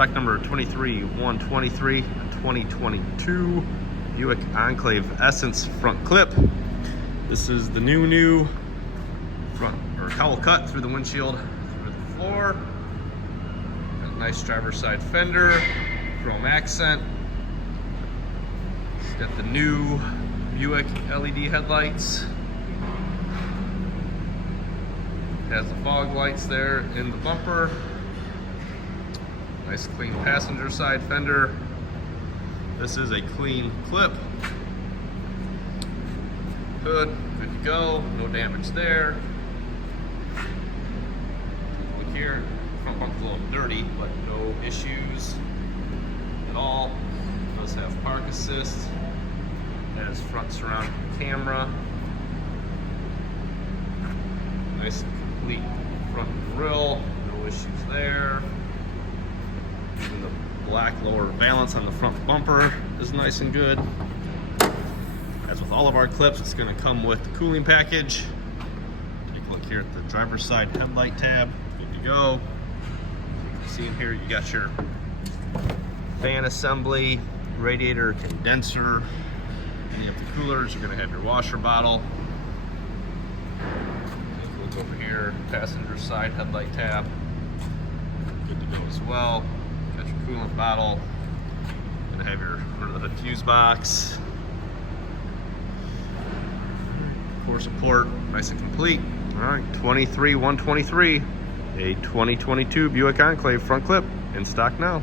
Stock number 23123, 2022 Buick Enclave Essence front clip. This is the new front or cowl cut through the windshield, through the floor. Got a nice driver's side fender, chrome accent. It's got the new Buick LED headlights. Has the fog lights there in the bumper. Nice clean passenger side fender. This is a clean clip. Hood, good to go, no damage there. Look here, front bump's a little dirty, but no issues at all. It does have park assist. Has front surround camera. Nice and complete front grille, no issues there. And the black lower valance on the front bumper is nice and good. As with all of our clips, it's going to come with the cooling package. Take a look here at the driver's side headlight tab. Good to go. You can see in here you got your fan assembly, radiator condenser. And you have the coolers. You're going to have your washer bottle. Take a look over here, passenger side headlight tab. Good to go as well. Got your coolant bottle. Gonna have your under the hood fuse box. Core support, nice and complete. All right, 23123, a 2022 Buick Enclave front clip in stock now.